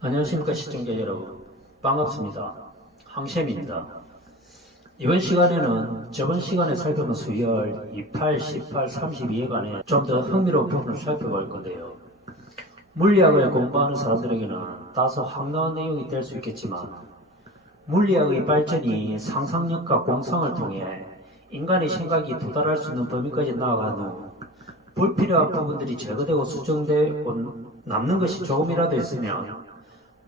안녕하십니까 시청자 여러분, 반갑습니다. 항샘입니다. 이번 시간에는 저번 시간에 살펴본 수열 28, 18, 32에 관해 좀 더 흥미로운 부분을 살펴볼 건데요. 물리학을 공부하는 사람들에게는 다소 황당한 내용이 될 수 있겠지만 물리학의 발전이 상상력과 공상을 통해 인간의 생각이 도달할 수 있는 범위까지 나아간 후 불필요한 부분들이 제거되고 수정되고 남는 것이 조금이라도 있으면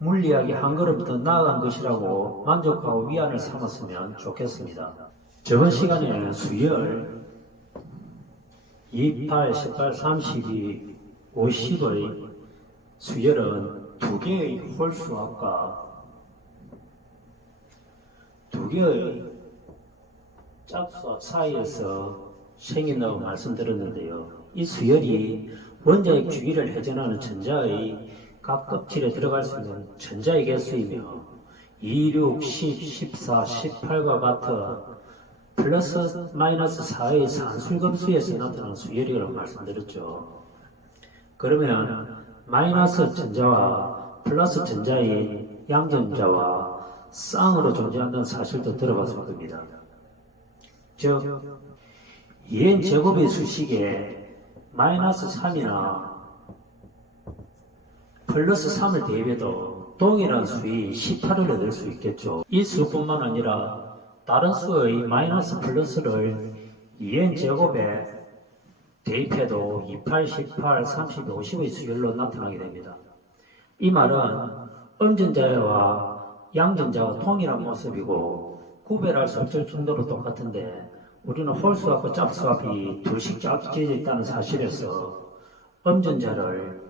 물리학이 한 걸음 더 나아간 것이라고 만족하고 위안을 삼았으면 좋겠습니다. 저번 시간에 수열 28, 18, 32, 50의 수열은 두 개의 홀수합과 두 개의 짝수합 사이에서 생긴다고 말씀드렸는데요. 이 수열이 원자의 주기를 회전하는 전자의 각 껍질에 들어갈 수 있는 전자의 개수이며 2, 6, 10, 14, 18과 같은 플러스 마이너스 4의 산술금수에서 나타나는 수열이라고 말씀드렸죠. 그러면 마이너스 전자와 플러스 전자의 양전자와 쌍으로 존재한다는 사실도 들어봤을 겁니다. 즉 2n 제곱의 수식에 마이너스 3이나 플러스 3을 대입해도 동일한 수의 18을 얻을 수 있겠죠. 이 수뿐만 아니라 다른 수의 마이너스 플러스를 2n 제곱에 대입해도 28, 18, 30, 50의 수열로 나타나게 됩니다. 이 말은 음전자와 양전자와 동일한 모습이고 구별할 수 없을 정도로 똑같은데 우리는 홀수합과 짝수합이 둘씩 짝지어져 있다는 사실에서 음전자를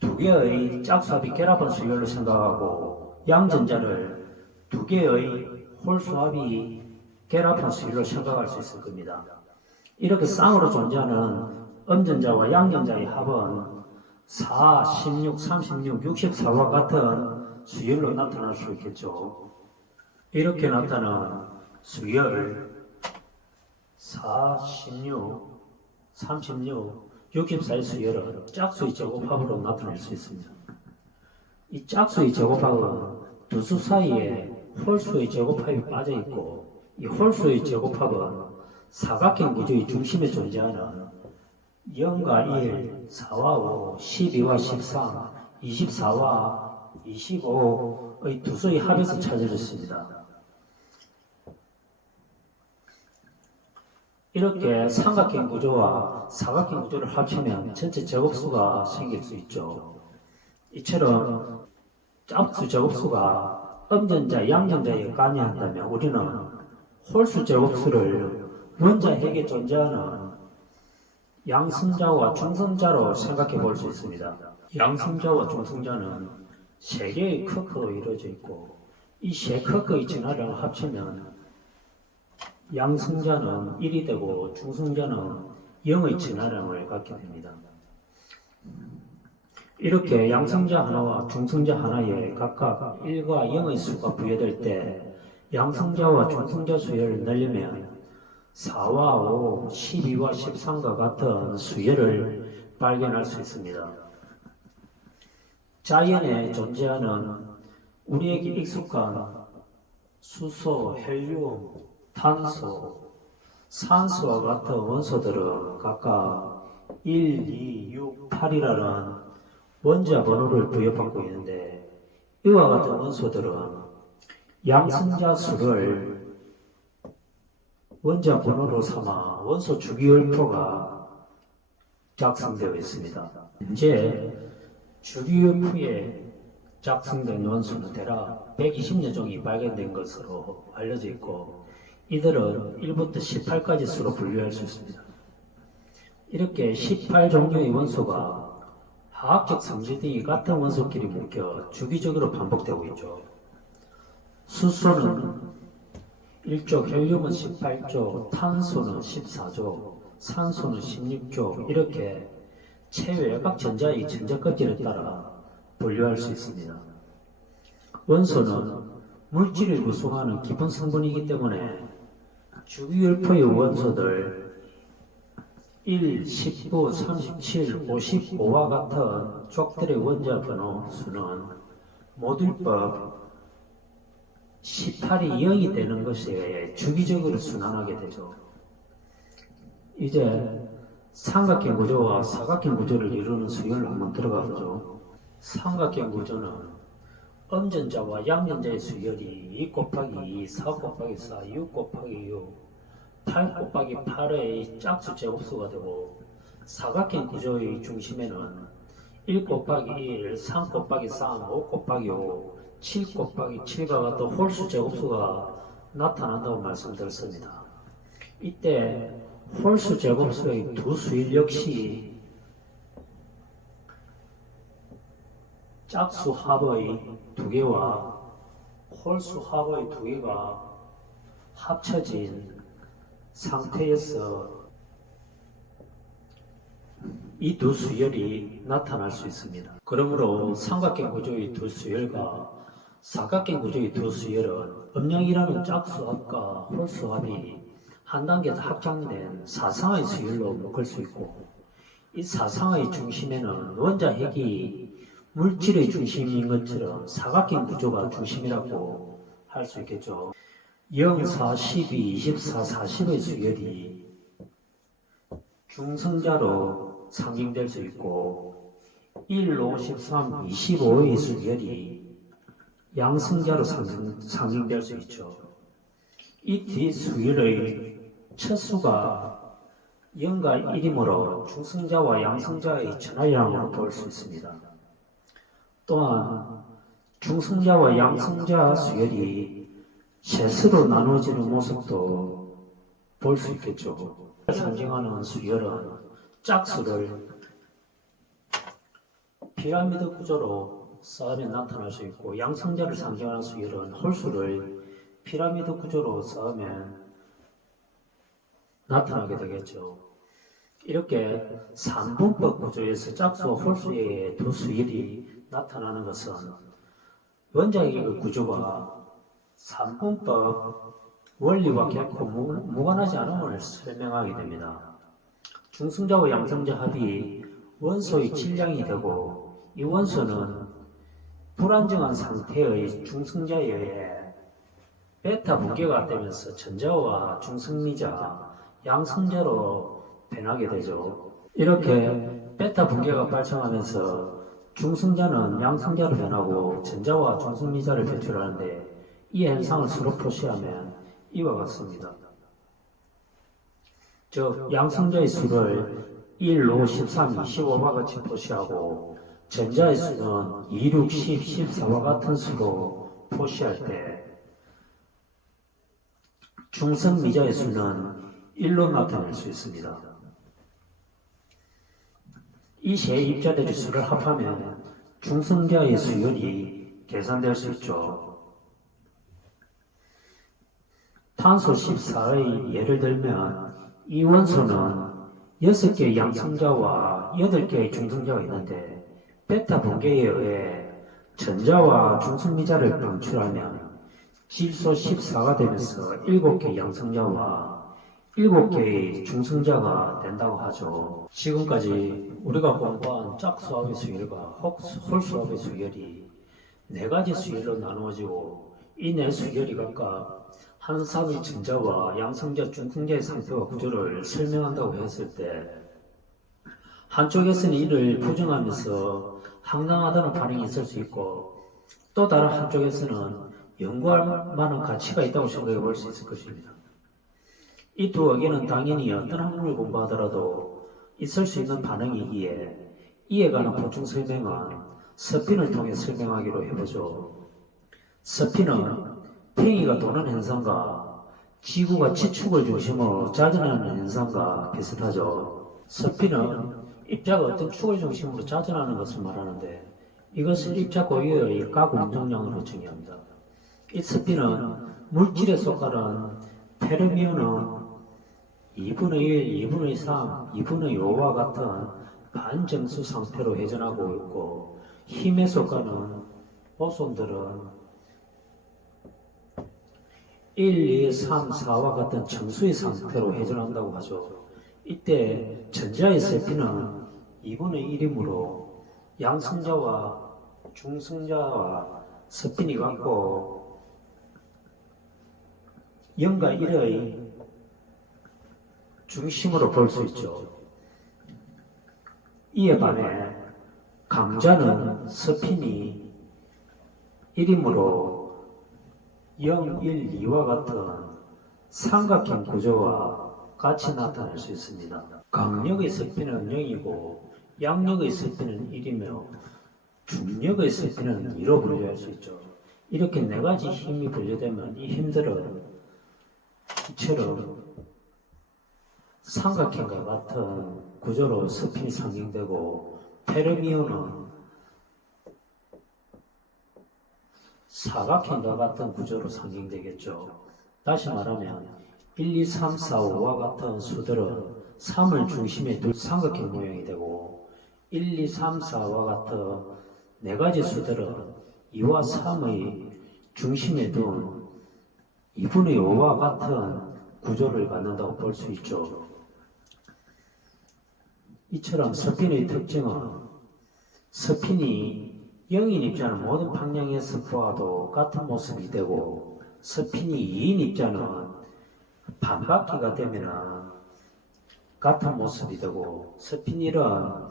두 개의 짝수합이 결합한 수열로 생각하고 양전자를 두 개의 홀수합이 결합한 수열로 생각할 수 있을 겁니다. 이렇게 쌍으로 존재하는 음전자와 양전자의 합은 4, 16, 36, 64와 같은 수열로 나타날 수 있겠죠. 이렇게 나타난 수열 4, 16, 36, 64의 수열은 짝수의 제곱합으로 나타낼 수 있습니다. 이 짝수의 제곱합은 두 수 사이에 홀수의 제곱합이 빠져 있고 이 홀수의 제곱합은 사각형 구조의 중심에 존재하는 0과 1, 4와 5, 12와 13, 24와 25의 두 수의 합에서 찾아졌습니다. 이렇게 삼각형 구조와 사각형 구조를 합치면 전체 제곱수가 생길 수 있죠. 이처럼 짝수 제곱수가 음전자, 양전자에 관여한다면 우리는 홀수 제곱수를 원자핵에 존재하는 양성자와 중성자로 생각해 볼 수 있습니다. 양성자와 중성자는 세 개의 커크로 이루어져 있고 이 세 커크의 진화량을 합치면 양성자는 1이 되고 중성자는 0의 진화량을 갖게 됩니다. 이렇게 양성자 하나와 중성자 하나에 각각 1과 0의 수가 부여될 때 양성자와 중성자 수열을 내려면 4와 5, 12와 13과 같은 수열을 발견할 수 있습니다. 자연에 존재하는 우리에게 익숙한 수소, 헬륨, 탄소, 산소와 같은 원소들은 각각 1, 2, 6, 8이라는 원자 번호를 부여받고 있는데 이와 같은 원소들은 양성자 수를 원자 번호로 삼아 원소 주기율표가 작성되어 있습니다. 현재 주기율표에 작성된 원소는 대략 120여 종이 발견된 것으로 알려져 있고 이들은 1부터 18까지 수로 분류할 수 있습니다. 이렇게 18종류의 원소가 화학적 성질 등이 같은 원소끼리 묶여 주기적으로 반복되고 있죠. 수소는 1조, 헬륨은 18조, 탄소는 14조, 산소는 16조 이렇게 체외각 전자의 전자 껍질에 따라 분류할 수 있습니다. 원소는 물질을 구성하는 기본 성분이기 때문에 주기율표의 원소들 1, 19, 37, 55와 같은 쪽들의 원자 번호 수는 모듈법 18이 0이 되는 것에 주기적으로 순환하게 되죠. 이제 삼각형 구조와 사각형 구조를 이루는 수열을 한번 들어가 보죠. 삼각형 구조는 음전자와 양전자의 수열이 2 곱하기 2, 4 곱하기 4, 6 곱하기 6, 8 곱하기 8의 짝수 제곱수가 되고, 사각형 구조의 중심에는 1 곱하기 1, 3 곱하기 3, 5 곱하기 5, 7 곱하기 7과 같은 홀수 제곱수가 나타난다고 말씀드렸습니다. 이때 홀수 제곱수의 두 수일 역시 짝수 합의 두 개와 홀수 합의 두 개가 합쳐진 상태에서 이 두 수열이 나타날 수 있습니다. 그러므로 삼각형 구조의 두 수열과 사각형 구조의 두 수열은 음량이라는 짝수합과 홀수합이 한 단계 더 확장된 사상의 수열로 묶을 수 있고, 이 사상의 중심에는 원자핵이 물질의 중심인 것처럼 사각형 구조가 중심이라고 할 수 있겠죠. 0, 4, 12, 24, 40의 수열이 중성자로 상징될 수 있고, 1, 5, 13, 25의 수열이 양성자로 상징될 수 있죠. 이 뒤 수열의 첫 수가 0과 1이므로 중성자와 양성자의 전화량으로 볼 수 있습니다. 또한 중성자와 양성자 수열이 세수로 나누어지는 모습도 볼 수 있겠죠. 상징하는 수열은 짝수를 피라미드 구조로 쌓으면 나타날 수 있고, 양성자를 상징하는 수열은 홀수를 피라미드 구조로 쌓으면 나타나게 되겠죠. 이렇게 3분법 구조에서 짝수와 홀수의 두 수열이 나타나는 것은 원자핵의 구조가 3분법 원리와 결코 무관하지 않음을 설명하게 됩니다. 중성자와 양성자 합이 원소의 질량이 되고, 이 원소는 불안정한 상태의 중성자에 의해 베타 분계가 되면서 전자와 중성미자, 양성자로 변하게 되죠. 이렇게 베타 분계가 발생하면서 중성자는 양성자로 변하고 전자와 중성미자를 배출하는데, 이 현상을 수로 표시하면 이와 같습니다. 즉, 양성자의 수를 1, 5, 13, 25와 같이 표시하고, 전자의 수는 2, 6, 10, 14와 같은 수로 표시할 때, 중성미자의 수는 1로 나타낼 수 있습니다. 이 세 입자들의 수를 합하면 중성자의 수열이 계산될 수 있죠. 탄소 14의 예를 들면, 이 원소는 6개의 양성자와 8개의 중성자가 있는데, 베타 분계에 의해 전자와 중성미자를 방출하면 질소 14가 되면서 7개의 양성자와 7개의 중성자가 된다고 하죠. 지금까지 우리가 공부한 짝수합의 수열과 홀수합의 수열이 4가지 수열로 나누어지고, 이 4수열이 각각 한 삽의 전자와 양성자, 중성자의 상태와 구조를 설명한다고 했을 때, 한쪽에서는 이를 부정하면서 황당하다는 반응이 있을 수 있고, 또 다른 한쪽에서는 연구할 만한 가치가 있다고 생각해 볼 수 있을 것입니다. 이 두 의견은 당연히 어떤 학문을 공부하더라도 있을 수 있는 반응이기에, 이에 관한 보충 설명은 스핀을 통해 설명하기로 해보죠. 스핀은 팽이가 도는 현상과 지구가 지축을 중심으로 자전하는 현상과 비슷하죠. 스핀은 입자가 어떤 축을 중심으로 자전하는 것을 말하는데, 이것을 입자 고유의 각 운동량으로 정의합니다. 이 스핀은 물질에 속하는 페르미온은 2분의 1, 2분의 3, 2분의 5와 같은 반정수 상태로 회전하고 있고, 힘에 속하는 보손들은 1, 2, 3, 4와 같은 정수의 상태로 회전한다고 하죠. 이때 전자의 서피는 2분의 1이므로 양승자와 중승자와 스핀이 같고 0과 1의 중심으로 볼 수 있죠. 이에 반해 강자는 스핀이 1이므로 0, 1, 2와 같은 삼각형 구조와 같이 나타낼 수 있습니다. 강력의 스핀은 0이고 양력의 스핀은 1이며 중력의 스핀은 2로 분류할 수 있죠. 이렇게 네 가지 힘이 분류되면 이 힘들은 이처럼 삼각형과 같은 구조로 스핀이 상징되고 페르미온은 사각형과 같은 구조로 상징되겠죠. 다시 말하면 1, 2, 3, 4, 5와 같은 수들은 3을 중심에 둘 삼각형 모양이 되고 1, 2, 3, 4와 같은 네 가지 수들은 2와 3의 중심에 둔 2분의 5와 같은 구조를 갖는다고 볼 수 있죠. 이처럼 스핀의 특징은 스핀이 0인 입자는 모든 방향에서 보아도 같은 모습이 되고 스핀이 2인 입자는 반바퀴가 되면 같은 모습이 되고 스핀 1은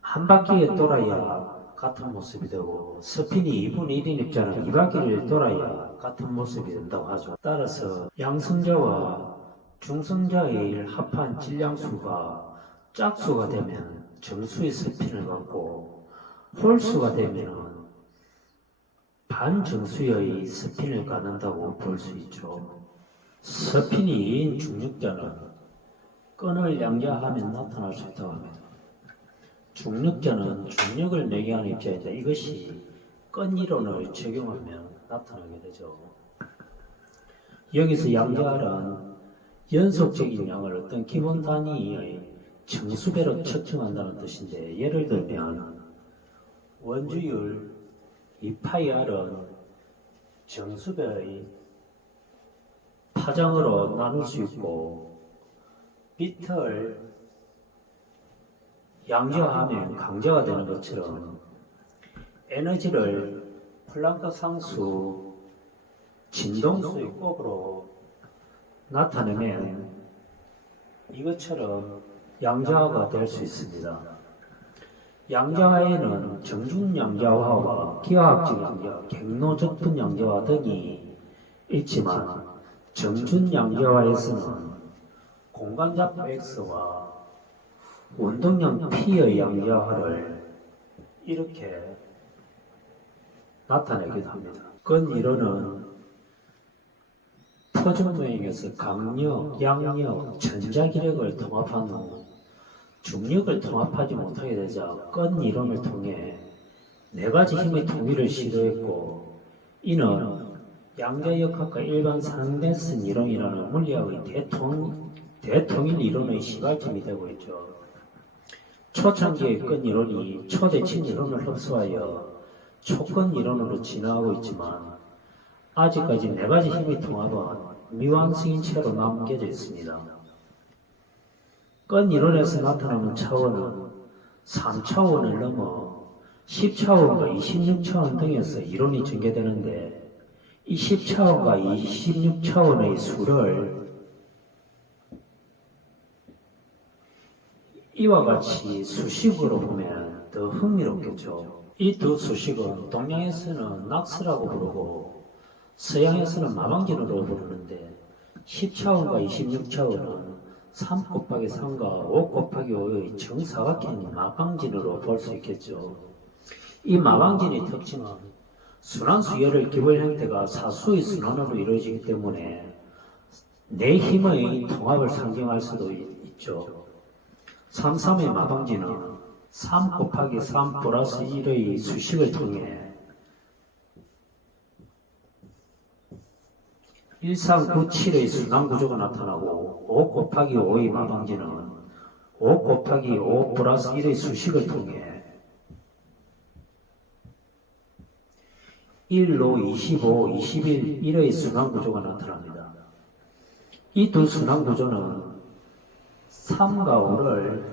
한 바퀴에 돌아야 같은 모습이 되고 스핀이 2분의 1인 입자는 2바퀴를 돌아야 같은 모습이 된다고 하죠. 따라서 양성자와 중성자의 합한 질량수가 짝수가 되면 정수의 스핀을 갖고 홀수가 되면 반정수의 스핀을 갖는다고 볼 수 있죠. 스핀이 2인 중력자는 끈을 양자하면 나타날 수 있다고 합니다. 중력자는 중력을 매개하는 입자이다. 이것이 끈 이론을 적용하면 나타나게 되죠. 여기서 양자란 연속적인 양을 어떤 기본 단위의 정수배로 측정한다는 뜻인데, 예를 들면 원주율 2파이r은 정수배의 파장으로 나눌 수 있고 비트를 양자하면 강자가 되는 것처럼 에너지를 플랑크 상수 진동수의 곱으로 나타내면 이것처럼 양자화가 될 수 있습니다. 양자화에는 정중 양자화와 기하학적 양자화, 객노적분 양자화 등이 있지만 정준 양자화에서는 공간자포 X와 운동량 P의 양자화를 이렇게 나타내기도 합니다. 끈 이론은 퍼즐 모형에서 강력, 양력, 전자기력을 통합한 후 중력을 통합하지 못하게 되자 끈 이론을 통해 네 가지 힘의 통일을 시도했고, 이는 양자역학과 일반 상대성 이론이라는 물리학의 대통일 이론의 시발점이 되고 있죠. 초창기의 끈 이론이 초대칭 이론을 흡수하여 초끈 이론으로 진화하고 있지만 아직까지 네 가지 힘의 통합은 미완성인 채로 남겨져 있습니다. 끈 이론에서 나타나는 차원은 3차원을 넘어 10차원과 26차원 등에서 이론이 전개되는데, 이 10차원과 26차원의 수를 이와 같이 수식으로 보면 더 흥미롭겠죠. 이 두 수식은 동양에서는 낙스라고 부르고 서양에서는 마방진으로 부르는데, 10차원과 26차원은 3 곱하기 3과 5 곱하기 5의 정사각형 마방진으로 볼 수 있겠죠. 이 마방진의 특징은 순환수열의 기본 형태가 사수의 순환으로 이루어지기 때문에 네 힘의 통합을 상징할 수도 있죠. 3, 3의 마방진은 3 곱하기 3 플러스 1의 수식을 통해 1397의 순환구조가 나타나고, 5 곱하기 5의 마방진은 5 곱하기 5 플러스 1의 수식을 통해 1로 25, 21, 1의 순환구조가 나타납니다. 이 두 순환구조는 3과 5를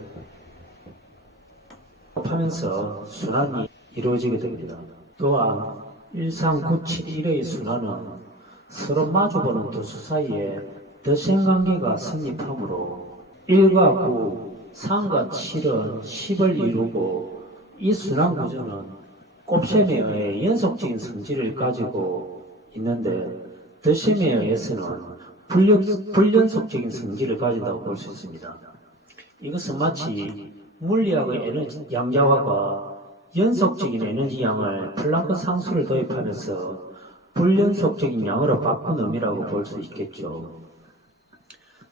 곱하면서 순환이 이루어지게 됩니다. 또한 13971의 순환은 서로 마주보는 두 수 사이에 덧셈관계가 성립하므로 1과 9, 3과 7은 10을 이루고 이 순환 구조는 곱셈에 의해 연속적인 성질을 가지고 있는데 덧셈에 의해서는 불연속적인 성질을 가진다고 볼 수 있습니다. 이것은 마치 물리학의 에너지 양자화가 연속적인 에너지 양을 플랑크 상수를 도입하면서 불연속적인 양으로 바꾼 의미라고 볼 수 있겠죠.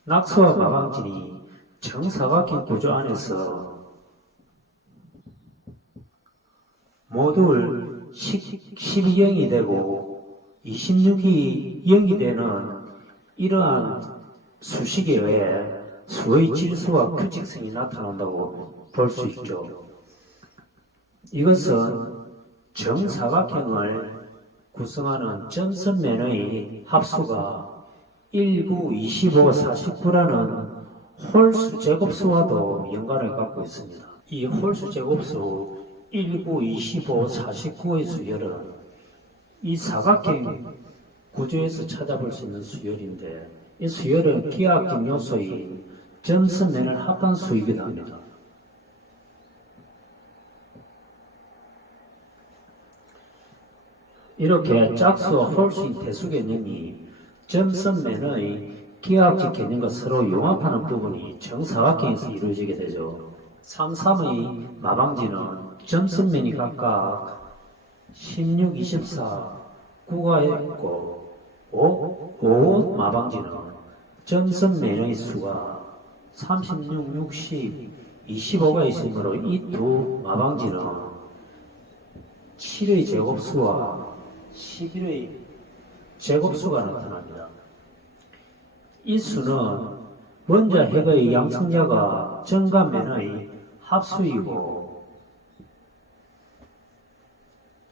낙수와 마방진이 정사각형 구조 안에서 모두 12형이 되고 26이 0이 되는 이러한 수식에 의해 수의 질서와 규칙성이 나타난다고 볼 수 있죠. 이것은 정사각형을 구성하는 점선면의 합수가 19, 25, 49라는 홀수 제곱수와도 연관을 갖고 있습니다. 이 홀수 제곱수 19, 25, 49의 수열은 이 사각형 구조에서 찾아볼 수 있는 수열인데 이 수열은 기하학적 요소인 점선면을 합한 수이기도 합니다. 이렇게 짝수와 홀수의 대수 개념이 점선면의 기하학적 개념과 서로 융합하는 부분이 정사각형에서 이루어지게 되죠. 3, 3의 마방지는 점선면이 각각 16, 24, 9가 있고 5 마방지는 점선면의 수가 36, 60, 25가 있으므로 이 두 마방지는 7의 제곱수와 11의 제곱수가 나타납니다. 이 수는 원자 핵의 양성자가 정간면의 합수이고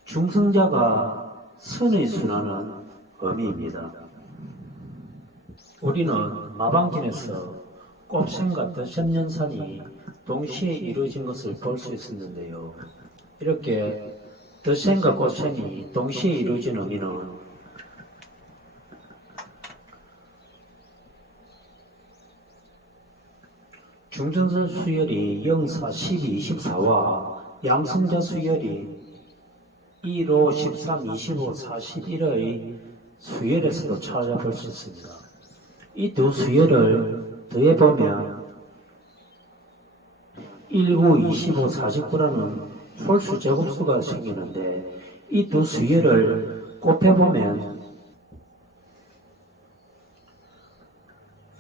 중성자가 선의 순환은 의미입니다. 우리는 마방진에서 곱셈과 덧셈연산이 동시에 이루어진 것을 볼 수 있었는데요. 이렇게 덧셈과 곱셈이 동시에 이루어진 의미는 중전선 수열이 0, 4, 12, 24와 양성자 수열이 1, 5, 13, 25, 41의 수열에서도 찾아볼 수 있습니다. 이 두 수열을 더해보면 19, 25, 49라는 홀수 제곱수가 생기는데 이 두 수열을 곱해보면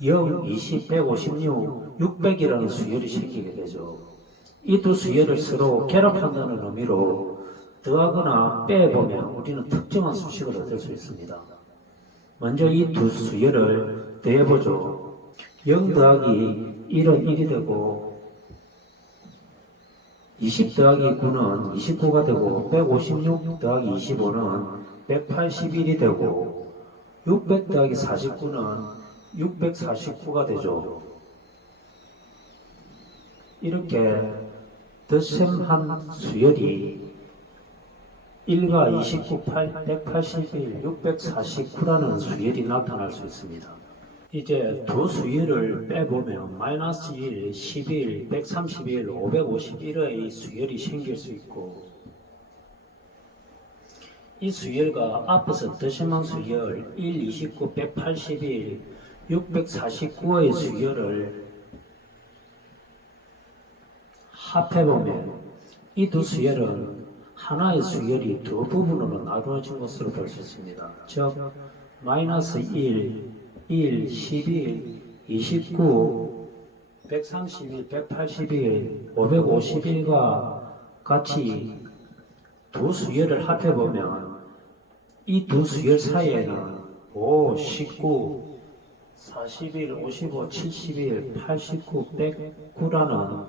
0, 20, 156, 600이라는 수열이 생기게 되죠. 이 두 수열을 서로 결합한다는 의미로 더하거나 빼보면 우리는 특정한 수식을 얻을 수 있습니다. 먼저 이 두 수열을 더해보죠. 0 더하기 1은 1이 되고 20 더하기 9는 29가 되고 156 더하기 25는 181이 되고 600 더하기 49는 649가 되죠. 이렇게 덧셈한 수열이 1과 29, 181, 649라는 수열이 나타날 수 있습니다. 이제 두 수열을 빼보면 마이너스 1, 11, 131, 551의 수열이 생길 수 있고 이 수열과 앞에서 덧셈한 수열 1, 29, 181, 649의 수열을 합해보면 이 두 수열은 하나의 수열이 두 부분으로 나누어진 것으로 볼 수 있습니다. 즉 마이너스 1, 1, 11, 29, 131, 181, 551과 같이 두 수열을 합해보면 이 두 수열 사이에는 5, 19, 41, 55, 71, 89, 109라는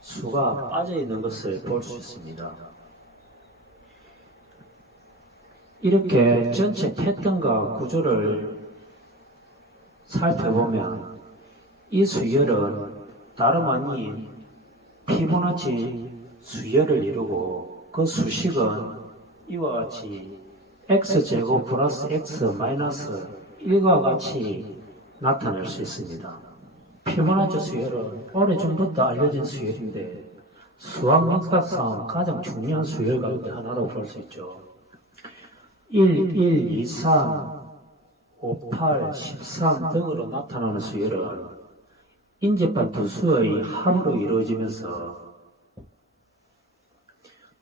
수가 빠져있는 것을 볼 수 있습니다. 이렇게 전체 패턴과 구조를 살펴보면 이 수열은 다름 아닌 피보나치 수열을 이루고 그 수식은 이와 같이 x제곱 플러스 x 마이너스 1과 같이 나타낼 수 있습니다. 피보나치 수열은 오래전부터 알려진 수열인데 수학 역사상 가장 중요한 수열 가운데 하나라고 볼 수 있죠. 1, 1, 2, 3, 5, 8, 13 등으로 나타나는 수열은 인접한 두 수의 합으로 이루어지면서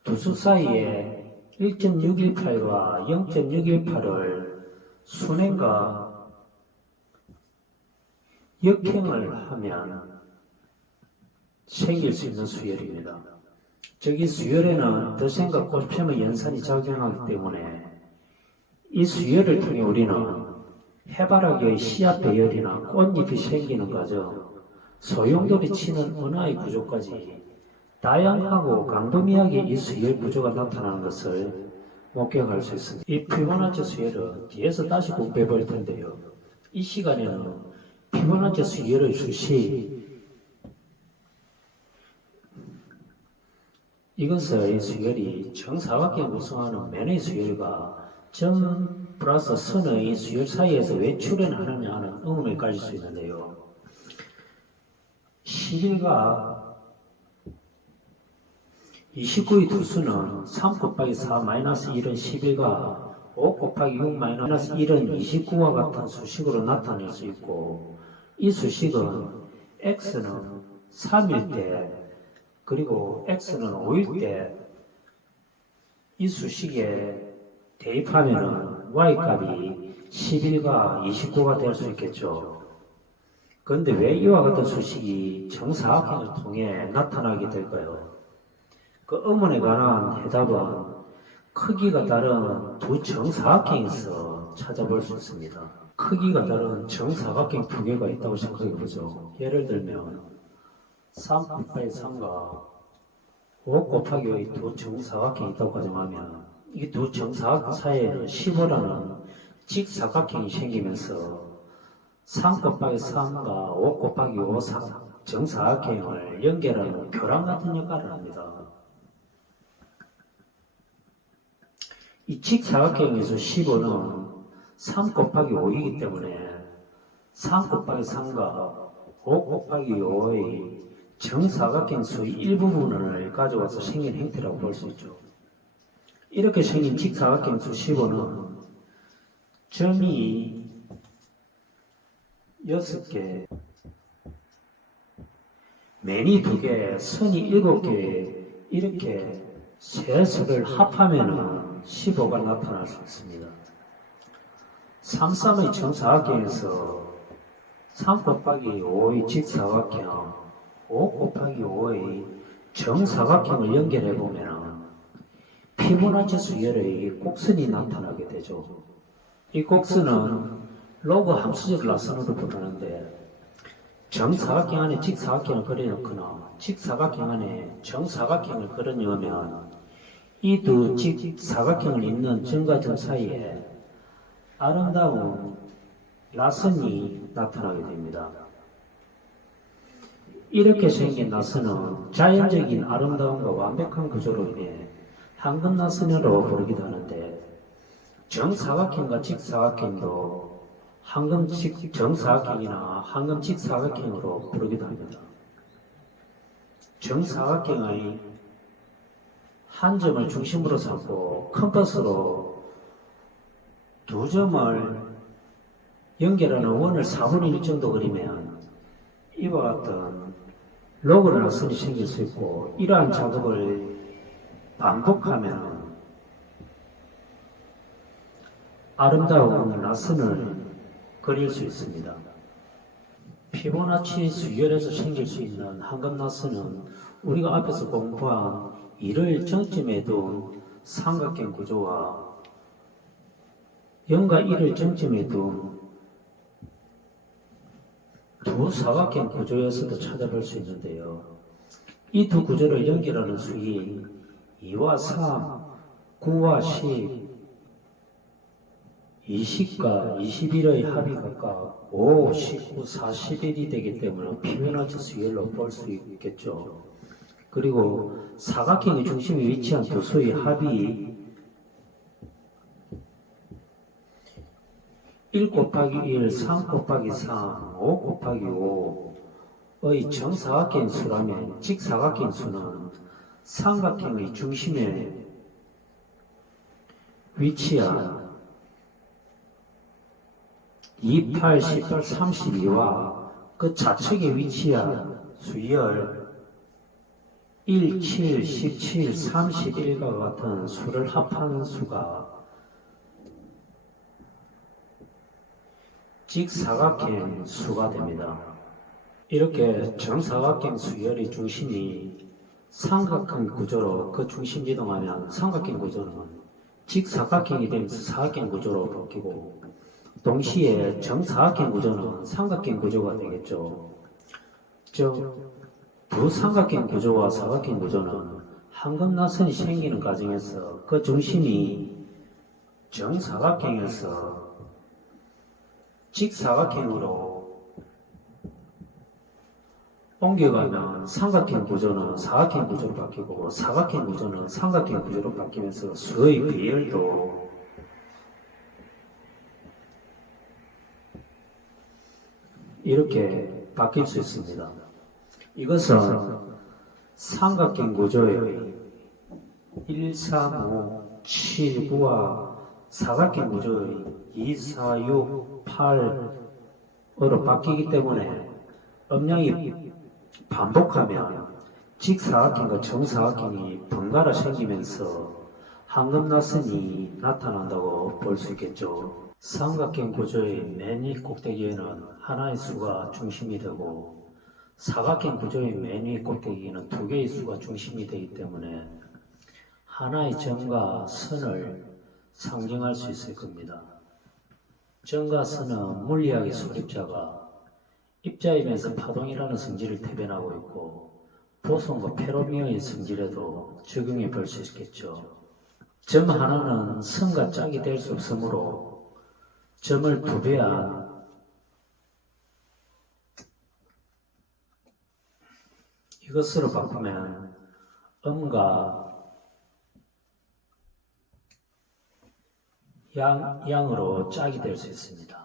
두 수 사이에 1.618과 0.618을 순행과 역행을 하면 생길 수 있는 수열입니다. 즉, 이 수열에는 덧셈과 곱셈의 연산이 작용하기 때문에 이 수열을 통해 우리는 해바라기의 씨앗 배열이나 꽃잎이 생기는 과정, 소용돌이 치는 은하의 구조까지 다양하고 광범위하게 이 수열 구조가 나타나는 것을 목격할 수 있습니다. 이 피보나치 수열은 뒤에서 다시 공부해 볼 텐데요. 이 시간에는 피보나치 수열의 수식, 이것의 수열이 정사각형을 구성하는 면의 수열과 점 플러스 선의 수열 사이에서 왜 출현하느냐 하는 의문을 가질 수 있는데요. 11과 29의 두 수는 3 곱하기 4 마이너스 1은 11과 5 곱하기 6 마이너스 1은 29와 같은 수식으로 나타낼 수 있고, 이 수식은 x는 3일 때 그리고 x는 5일 때 이 수식에 대입하면 y값이 11과 29가 될 수 있겠죠. 그런데 왜 이와 같은 수식이 정사각형을 통해 나타나게 될까요? 그 의문에 관한 해답은 크기가 다른 두 정사각형에서 찾아볼 수 있습니다. 크기가 다른 정사각형 두 개가 있다고 생각해 보죠. 예를 들면 3 곱하기 3과 5 곱하기 5의 두 정사각형이 있다고 가정하면 이 두 정사각형 사이에는 15라는 직사각형이 생기면서 3 곱하기 3과 5 곱하기 5 정사각형을 연결하는 교랑 같은 역할을 합니다. 이 직사각형에서 15는 3 곱하기 5이기 때문에 3 곱하기 3과 5 곱하기 5의 정사각형 수의 일부분을 가져와서 생긴 형태라고 볼 수 있죠. 이렇게 생긴 직사각형 수 15는 점이 6개, 면이 2개, 선이 7개, 이렇게 세 수를 합하면 15가 나타날 수 있습니다. 3, 3의 정사각형에서 3 곱하기 5의 직사각형, 5 곱하기 5의 정사각형을 연결해보면 피보나치 수열의 곡선이 나타나게 되죠. 이 곡선은 로그 함수적 라선으로 부르는데 정사각형 안에 직사각형을 그려놓거나 직사각형 안에 정사각형을 그려놓으면 이 두 직사각형을 잇는 점과 점 사이에 아름다운 라선이 나타나게 됩니다. 이렇게 생긴 나선은 자연적인 아름다움과 완벽한 구조로 인해 황금나선으로 부르기도 하는데, 정사각형과 직사각형도 정사각형이나 황금 직사각형으로 부르기도 합니다. 정사각형의 한 점을 중심으로 삼고 컴퍼스로 두 점을 연결하는 원을 4분의 1 정도 그리면 이와 같은 로그 나선이 생길 수 있고, 이러한 작업을 반복하면 아름다운 나선을 그릴 수 있습니다. 피보나치 수열에서 생길 수 있는 황금나선은 우리가 앞에서 공부한 1을 정점에 둔 삼각형 구조와 0과 1을 정점에 둔 두 사각형 구조에서도 찾아볼 수 있는데요. 이 두 구조를 연결하는 수인 2와 3, 9와 10, 20과 21의 합이 각각 5, 19, 41이 되기 때문에 피보나치 수열로 볼 수 있겠죠. 그리고 사각형의 중심에 위치한 두 수의 합이 1 곱하기 1, 3 곱하기 3, 5 곱하기 5의 정사각형 수라면 직사각형 수는 삼각형의 중심에 위치한 28, 18, 32와 그 좌측에 위치한 수열 1, 7, 17, 31과 같은 수를 합한 수가 직사각형 수가 됩니다. 이렇게 정사각형 수열의 중심이 삼각형 구조로 그 중심 이동하면 삼각형 구조는 직사각형이 되면서 사각형 구조로 바뀌고 동시에 정사각형 구조는 삼각형 구조가 되겠죠. 즉, 두 삼각형 구조와 사각형 구조는 한급나선이 생기는 과정에서 그 중심이 정사각형에서 직사각형으로 옮겨가면 삼각형 구조는 사각형 구조로 바뀌고 사각형 구조는 삼각형 구조로 바뀌면서 수의 배열도 이렇게 바뀔 수 있습니다. 이것은 삼각형 구조의 1, 3, 5, 7, 9와 사각형 구조의 2, 4, 6, 8으로 바뀌기 때문에 음량이 반복하면 직사각형과 정사각형이 번갈아 생기면서 한급나선이 나타난다고 볼 수 있겠죠. 삼각형 구조의 맨 위 꼭대기에는 하나의 수가 중심이 되고 사각형 구조의 맨 위 꼭대기에는 두 개의 수가 중심이 되기 때문에 하나의 점과 선을 상징할 수 있을 겁니다. 점과 선은 물리학의 소립자가 입자이면서 파동이라는 성질을 대변하고 있고 보손과 페로미어의 성질에도 적용해 볼 수 있겠죠. 점 하나는 선과 짝이 될 수 없으므로 점을 두 배한 이것으로 바꾸면 음과 양으로 짝이 될 수 있습니다.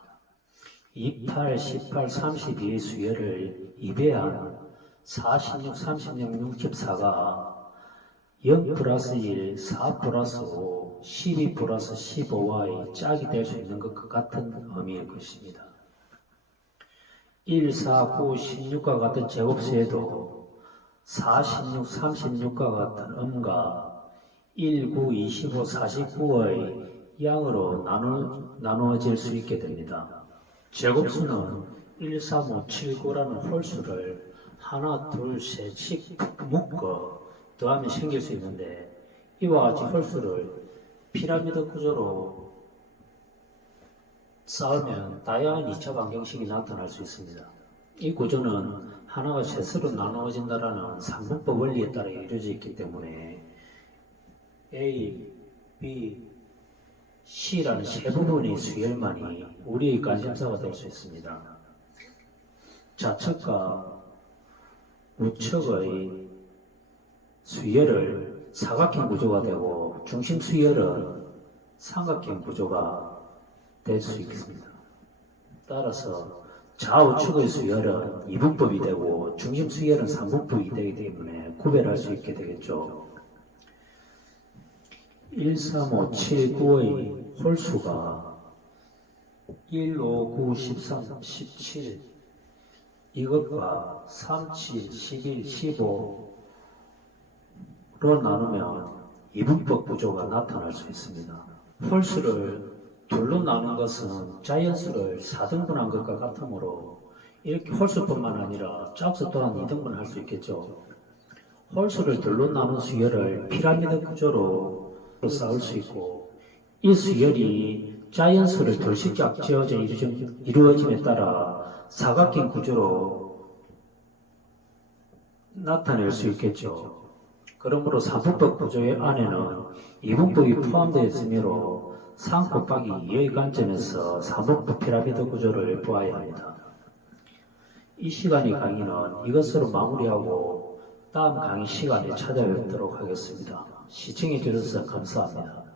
28, 18, 32의 수열을 2배한 46, 36, 64가 0 플러스 1, 4 플러스 5, 12 플러스 15와의 짝이 될 수 있는 것과 같은 의미일 것입니다. 1, 4, 9, 16과 같은 제곱수에도 4, 16, 36과 같은 음과 1, 9, 25, 49의 양으로 나누어질 수 있게 됩니다. 제곱수는 1, 3, 5, 7, 9라는 홀수를 하나, 둘, 셋씩 묶어 더하면 생길 수 있는데 이와 같이 홀수를 피라미드 구조로 쌓으면 다양한 2차 방정식이 나타날 수 있습니다. 이 구조는 하나가 셋으로 나누어진다라는 삼분법 원리에 따라 이루어져 있기 때문에 A, B, C라는 세 부분의 수열만이 우리의 관심사가 될 수 있습니다. 좌측과 우측의 수열을 사각형 구조가 되고 중심 수열은 삼각형 구조가 될 수 있습니다. 따라서 좌우측의 수열은 이분법이 되고 중심 수열은 삼분법이 되기 때문에 구별할 수 있게 되겠죠. 1, 3, 5, 7, 9의 홀수가 1, 5, 9, 13, 17 이것과 3, 7, 11, 15로 나누면 이분법 구조가 나타날 수 있습니다. 홀수를 둘로 나눈 것은 자연수를 4등분한 것과 같으므로 이렇게 홀수뿐만 아니라 짝수 또한 2등분할 수 있겠죠. 홀수를 둘로 나눈 수열을 피라미드 구조로 쌓을 수 있고 이 수열이 자연수를 둘씩 짝지어져 이루어짐에 따라 사각형 구조로 나타낼 수 있겠죠. 그러므로 삼분법 구조의 안에는 이분법이 포함되어 있으므로 3 곱하기 2의 관점에서 삼각부 피라미드 구조를 보아야 합니다. 이 시간의 강의는 이것으로 마무리하고 다음 강의 시간에 찾아뵙도록 하겠습니다. 시청해 주셔서 감사합니다.